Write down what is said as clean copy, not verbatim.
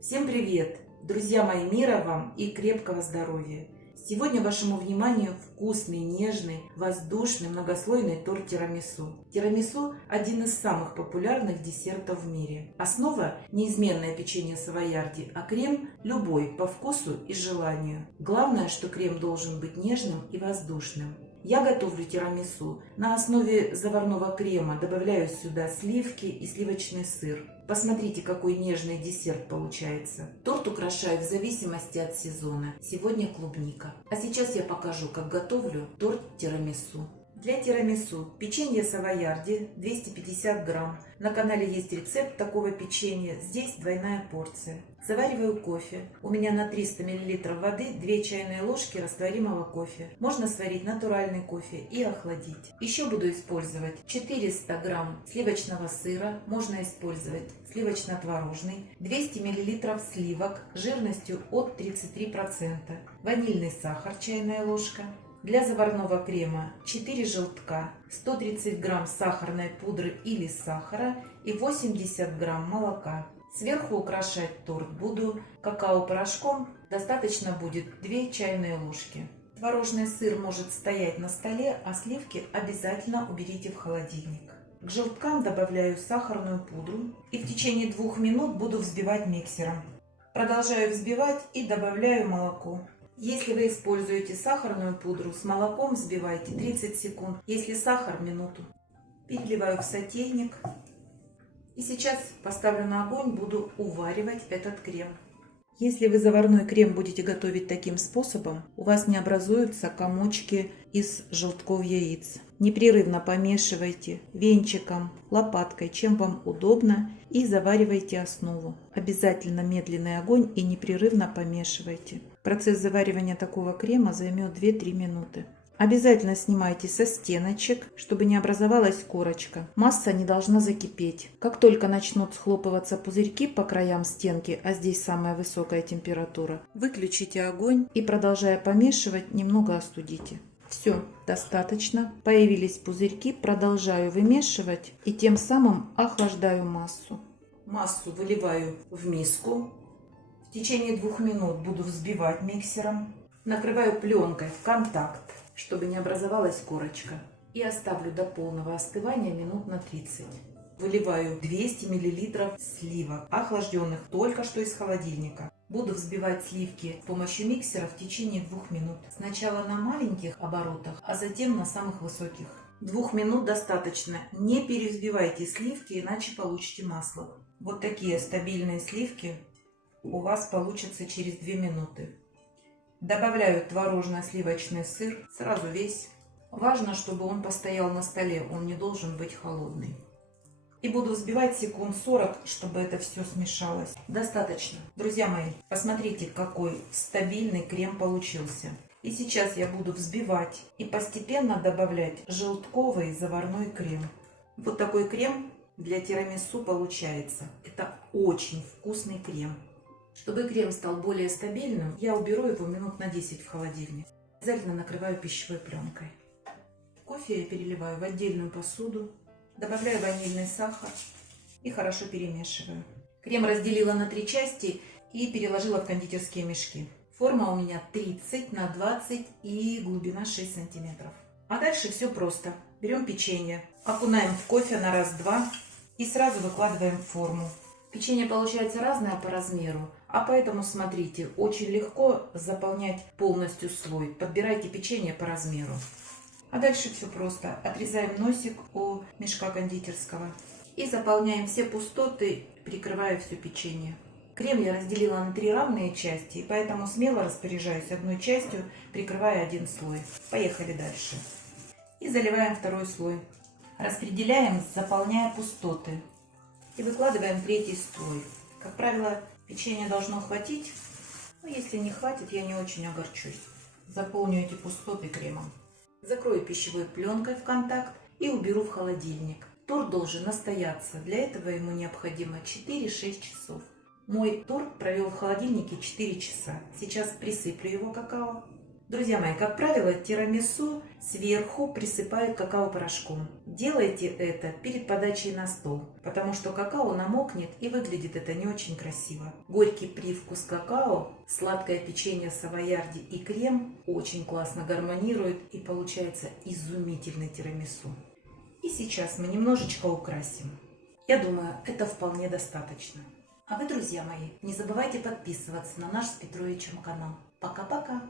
Всем привет! Друзья мои, мира вам и крепкого здоровья! Сегодня вашему вниманию вкусный, нежный, воздушный, многослойный торт тирамису. Тирамису – один из самых популярных десертов в мире. Основа – неизменное печенье савойярди, а крем – любой, по вкусу и желанию. Главное, что крем должен быть нежным и воздушным. Я готовлю тирамису на основе заварного крема, добавляю сюда сливки и сливочный сыр. Посмотрите, какой нежный десерт получается. Торт украшаю в зависимости от сезона. Сегодня клубника. А сейчас я покажу, как готовлю торт тирамису. Для тирамису печенье савойярди 250 грамм. На канале есть рецепт такого печенья, здесь двойная порция. Завариваю кофе. У меня на 300 мл воды 2 чайные ложки растворимого кофе. Можно сварить натуральный кофе и охладить. Еще буду использовать 400 грамм сливочного сыра, можно использовать сливочно-творожный, 200 мл сливок жирностью от 33%, ванильный сахар чайная ложка. Для заварного крема 4 желтка, 130 грамм сахарной пудры или сахара и 80 грамм молока. Сверху украшать торт буду какао-порошком, достаточно будет 2 чайные ложки. Творожный сыр может стоять на столе, а сливки обязательно уберите в холодильник. К желткам добавляю сахарную пудру и в течение 2 минут буду взбивать миксером. Продолжаю взбивать и добавляю молоко. Если вы используете сахарную пудру, с молоком взбивайте 30 секунд, если сахар – минуту. Переливаю в сотейник. И сейчас поставлю на огонь, буду уваривать этот крем. Если вы заварной крем будете готовить таким способом, у вас не образуются комочки из желтков яиц. Непрерывно помешивайте венчиком, лопаткой, чем вам удобно, и заваривайте основу. Обязательно медленный огонь и непрерывно помешивайте. Процесс заваривания такого крема займет 2-3 минуты. Обязательно снимайте со стеночек, чтобы не образовалась корочка. Масса не должна закипеть. Как только начнут схлопываться пузырьки по краям стенки, а здесь самая высокая температура, выключите огонь и, продолжая помешивать, немного остудите. Все, достаточно. Появились пузырьки, продолжаю вымешивать и тем самым охлаждаю массу. Массу выливаю в миску. В течение 2 минут буду взбивать миксером. Накрываю пленкой в контакт, чтобы не образовалась корочка. И оставлю до полного остывания минут на 30. Выливаю 200 мл сливок, охлажденных только что из холодильника. Буду взбивать сливки с помощью миксера в течение 2 минут. Сначала на маленьких оборотах, а затем на самых высоких. 2 минут достаточно. Не перевзбивайте сливки, иначе получите масло. Вот такие стабильные сливки у вас получатся через 2 минуты. Добавляю творожно-сливочный сыр, сразу весь. Важно, чтобы он постоял на столе, он не должен быть холодный. И буду взбивать секунд 40, чтобы это все смешалось. Достаточно. Друзья мои, посмотрите, какой стабильный крем получился. И сейчас я буду взбивать и постепенно добавлять желтковый заварной крем. Вот такой крем для тирамису получается. Это очень вкусный крем. Чтобы крем стал более стабильным, я уберу его минут на 10 в холодильник. Обязательно накрываю пищевой пленкой. Кофе я переливаю в отдельную посуду. Добавляю ванильный сахар и хорошо перемешиваю. Крем разделила на 3 части и переложила в кондитерские мешки. Форма у меня 30 на 20 и глубина 6 сантиметров. А дальше все просто. Берем печенье, окунаем в кофе на раз-два и сразу выкладываем в форму. Печенье получается разное по размеру, а поэтому смотрите, очень легко заполнять полностью слой. Подбирайте печенье по размеру. А дальше все просто. Отрезаем носик у мешка кондитерского и заполняем все пустоты, прикрывая все печенье. Крем я разделила на 3 равные части, и поэтому смело распоряжаюсь одной частью, прикрывая один слой. Поехали дальше. И заливаем второй слой. Распределяем, заполняя пустоты. И выкладываем 3-й слой. Как правило, печенье должно хватить, но если не хватит, я не очень огорчусь. Заполню эти пустоты кремом. Закрою пищевой пленкой в контакт и уберу в холодильник. Торт должен настояться, для этого ему необходимо 4-6 часов. Мой торт провел в холодильнике 4 часа. Сейчас присыплю его какао Друзья мои, как правило, тирамису сверху присыпают какао-порошком. Делайте это перед подачей на стол, потому что какао намокнет и выглядит это не очень красиво. Горький привкус какао, сладкое печенье савоярди и крем очень классно гармонируют, и получается изумительный тирамису. И сейчас мы немножечко украсим. Я думаю, это вполне достаточно. А вы, друзья мои, не забывайте подписываться на наш с Петровичем канал. Пока-пока!